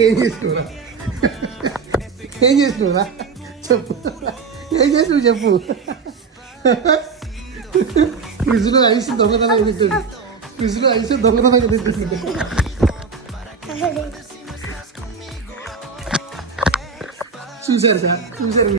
ఏం చేస్తున్నావురా ఏం చేస్తున్నావురా చెప్పు ఏం చేస్తున్నావు చెప్పు ఫ్రిడ్జ్లో ఐస్ దొంగతనంగా తింటుంది ఫ్రిడ్జ్లో ఐస్ దొంగతనంగా తింటుంది చూశారు సార్ చూశారు